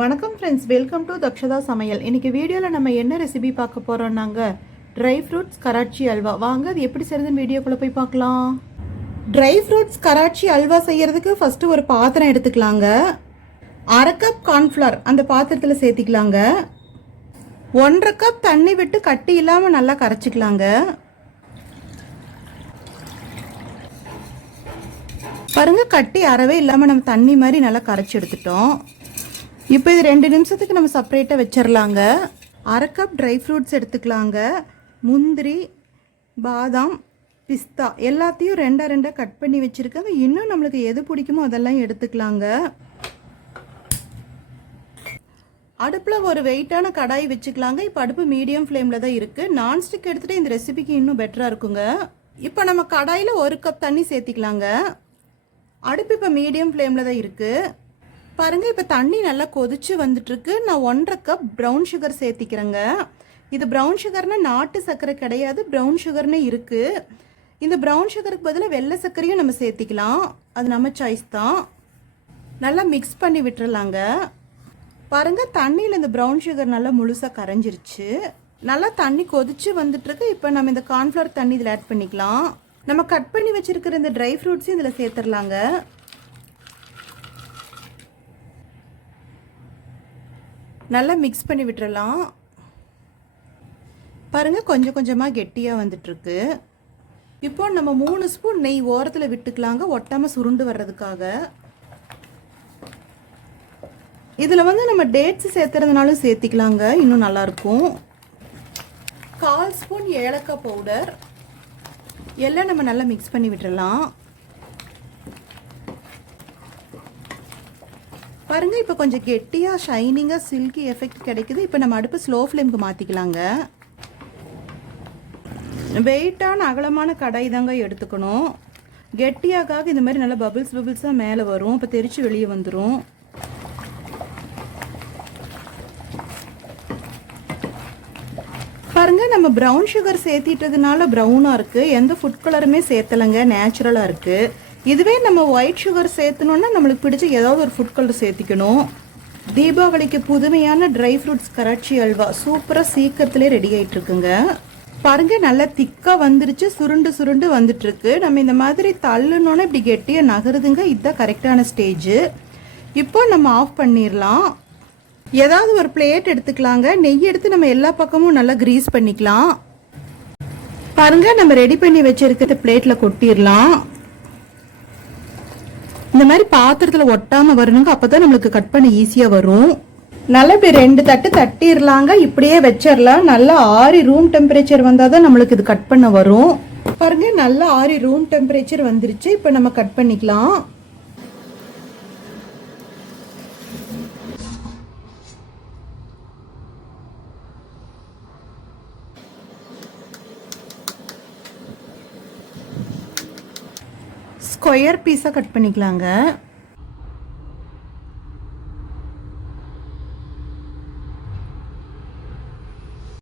வணக்கம் friends, welcome to Dakshata சமையல். இன்றைக்கி வீடியோவில் நம்ம என்ன ரெசிபி பார்க்க போகிறோம்னாங்க ட்ரை ஃப்ரூட்ஸ் கராச்சி அல்வா. வாங்க அது எப்படி செய்கிறதுன்னு வீடியோக்குள்ளே போய் பார்க்கலாம். ட்ரை ஃப்ரூட்ஸ் கராச்சி அல்வா செய்கிறதுக்கு ஃபஸ்ட்டு ஒரு பாத்திரம் எடுத்துக்கலாங்க. 1/2 கப் கார்ன்ஃப்ளவர் அந்த பாத்திரத்தில் சேர்த்திக்கலாங்க. 1/2 கப் தண்ணி விட்டு கட்டி இல்லாமல் நல்லா கரைச்சிக்கலாங்க. பாருங்கள், கட்டி அறவே இல்லாமல் நம்ம தண்ணி மாதிரி நல்லா கரைச்சி எடுத்துட்டோம். இப்போ இது 2 நிமிஷத்துக்கு நம்ம செப்பரேட்டாக வச்சிடலாங்க. 1/2 கப் ட்ரை ஃப்ரூட்ஸ் எடுத்துக்கலாங்க. முந்திரி, பாதாம், பிஸ்தா எல்லாத்தையும் 2 கட் பண்ணி வச்சுருக்காங்க. இன்னும் நம்மளுக்கு எது பிடிக்குமோ அதெல்லாம் எடுத்துக்கலாங்க. அடுப்பில் ஒரு வெயிட்டான கடாய் வச்சுக்கலாங்க. இப்போ அடுப்பு மீடியம் ஃப்ளேமில் தான் இருக்குது. நான்ஸ்டிக் எடுத்துகிட்டு இந்த ரெசிபிக்கு இன்னும் பெட்டராக இருக்குங்க. இப்போ நம்ம கடாயில் 1 கப் தண்ணி சேர்த்திக்கலாங்க. அடுப்பு இப்போ மீடியம் ஃப்ளேமில் தான் இருக்குது. பாருங்கள், இப்போ தண்ணி நல்லா கொதிச்சு வந்துட்டுருக்கு. நான் 1/2 கப் ப்ரௌன் சுகர் சேர்த்திக்கிறேங்க. இது ப்ரௌன் சுகர்னால் நாட்டு சர்க்கரை கிடையாது, ப்ரௌன் சுகர்னு இருக்குது. இந்த ப்ரௌன் சுகருக்கு பதிலாக வெள்ளை சர்க்கரையும் நம்ம சேர்த்திக்கலாம், அது நம்ம சாய்ஸ் தான். நல்லா மிக்ஸ் பண்ணி விட்டுறலாங்க. பாருங்கள், தண்ணியில் இந்த ப்ரௌன் சுகர் நல்லா முழுசாக கரைஞ்சிருச்சு. நல்லா தண்ணி கொதிச்சு வந்துட்டுருக்கு. இப்போ நம்ம இந்த கார்ன்ஃப்ளவர் தண்ணி இதில் ஆட் பண்ணிக்கலாம். நம்ம கட் பண்ணி வச்சுருக்கிற இந்த ட்ரை ஃப்ரூட்ஸையும் இதில் சேர்த்துடலாங்க. நல்லா மிக்ஸ் பண்ணி விட்டுறலாம். பாருங்கள், கொஞ்சம் கொஞ்சமாக கெட்டியாக வந்துட்டுருக்கு. இப்போ நம்ம 3 ஸ்பூன் நெய் ஓரத்தில் விட்டுக்கலாங்க, ஒட்டாமல் சுருண்டு வர்றதுக்காக. இதில் நம்ம டேட்ஸ் சேர்த்துறதுனாலும் சேர்த்திக்கலாங்க, இன்னும் நல்லாயிருக்கும். 1/4 ஸ்பூன் ஏலக்காய் பவுடர் எல்லாம் நம்ம நல்லா மிக்ஸ் பண்ணி விட்டுறலாம். பாருங்கள், இப்போ கொஞ்சம் கெட்டியாக ஷைனிங்காக சில்கி எஃபெக்ட் கிடைக்குது. இப்போ நம்ம அடுப்பு ஸ்லோ ஃப்ளேமுக்கு மாற்றிக்கலாங்க. வெயிட்டான அகலமான கடாய் தாங்க எடுத்துக்கணும். கெட்டியாக இந்த மாதிரி நல்லா பபிள்ஸாக மேலே வரும். இப்போ தெரிச்சு வெளியே வந்துடும். பாருங்கள், நம்ம ப்ரௌன் சுகர் சேர்த்திட்டதுனால ப்ரௌனாக இருக்குது. எந்த ஃபுட் கலருமே சேர்த்தலைங்க, நேச்சுரலாக இருக்குது. இதுவே நம்ம ஒயிட் சுகர் சேர்த்தணுன்னா நம்மளுக்கு பிடிச்ச ஏதாவது ஒரு ஃபுட் கலர் சேர்த்திக்கணும். தீபாவளிக்கு புதுமையான ட்ரை ஃப்ரூட்ஸ் கராச்சி அல்வா சூப்பராக சீக்கிரத்துலேயே ரெடி ஆகிட்டுருக்குங்க. பாருங்கள், நல்லா திக்காக வந்துருச்சு, சுருண்டு வந்துட்டுருக்கு. நம்ம இந்த மாதிரி தள்ளுனோன்னா இப்படி கெட்டியாக நகருதுங்க. இதுதான் கரெக்டான ஸ்டேஜ். இப்போ நம்ம ஆஃப் பண்ணிடலாம். ஏதாவது ஒரு பிளேட் எடுத்துக்கலாங்க. நெய் எடுத்து நம்ம எல்லா பக்கமும் நல்லா கிரீஸ் பண்ணிக்கலாம். பாருங்கள், நம்ம ரெடி பண்ணி வச்சிருக்கிறது பிளேட்டில் கொட்டிடலாம். இந்த மாதிரி பாத்திரத்தில் ஒட்டாமல் வரணுங்க, அப்போ தான் நம்மளுக்கு கட் பண்ண ஈஸியாக வரும். நல்லா இப்படி 2 தட்டு தட்டிடலாங்க. இப்படியே வச்சிடலாம். நல்லா ஆறி ரூம் டெம்பரேச்சர் வந்தால் தான் நம்மளுக்கு இது கட் பண்ண வரும். பாருங்க, நல்லா ஆறி ரூம் டெம்பரேச்சர் வந்துருச்சு. இப்போ நம்ம கட் பண்ணிக்கலாம். ஸ்கொயர் பீஸாக கட் பண்ணிக்கலாங்க.